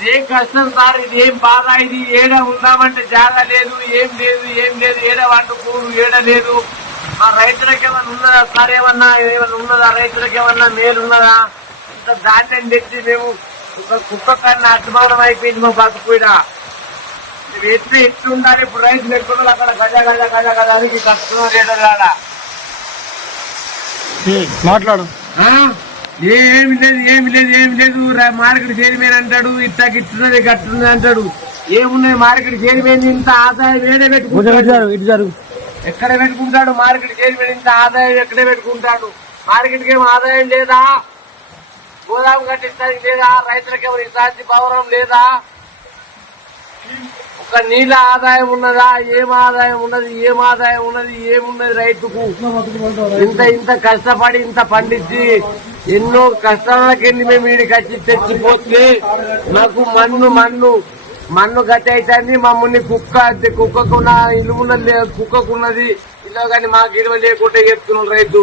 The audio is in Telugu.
ఇదేం కష్టం సార్, ఇదేం బాధ, ఇది ఏడ ఉందామంటే జాగా లేదు, ఏం లేదు, ఏడ వండుకోరు, ఏడ లేదు. ఆ రైతులకు ఏమన్నా ఉన్నదా సార్? ఏమన్నా ఉన్నదా? రైతులకు ఏమన్నా మేలున్నదా? ఇంత ధాన్యం తెచ్చి మేము కుక్క కన్నా అభిమానం అయిపోయింది మా బతుకుడా. ఎట్లు ఉండాలి ఇప్పుడు? రైతులు ఎక్కువ అక్కడ గజ అని కష్టం రేటర్లాడా మాట్లాడు. ఏమి లేదు. మార్కెట్ చైర్మన్ అంటాడు, ఇట్లున్నది గట్టున్నది అంటాడు. ఏమున్నది? మార్కెట్ చైర్మన్ ఇంత ఆదాయం ఏడే పెట్టుకుంటాడు? ఎక్కడ పెట్టుకుంటాడు? మార్కెట్ చైర్మన్ ఇంత ఆదాయం ఎక్కడే పెట్టుకుంటాడు? మార్కెట్కి ఏమో ఆదాయం లేదా? గోదాము కట్టించడానికి లేదా? రైతులకేమో ఇసాంటి పవరం లేదా? ఒక నీళ్ళ ఆదాయం ఉన్నదా? ఏం ఆదాయం ఉన్నది? ఏమున్నది రైతుకు? ఇంత కష్టపడి ఇంత పండించి ఎన్నో కష్టాలకెళ్ళి మేము వీడికి వచ్చి తెచ్చిపోతే మాకు మన్ను గతి అవుతుంది. మమ్మల్ని కుక్కకున్న ఇల్లు ఉన్నది, కుక్కకున్నది ఇల్లు కానీ మాకు ఇల్లు లేకుండా చెప్తున్నాడు రైతు.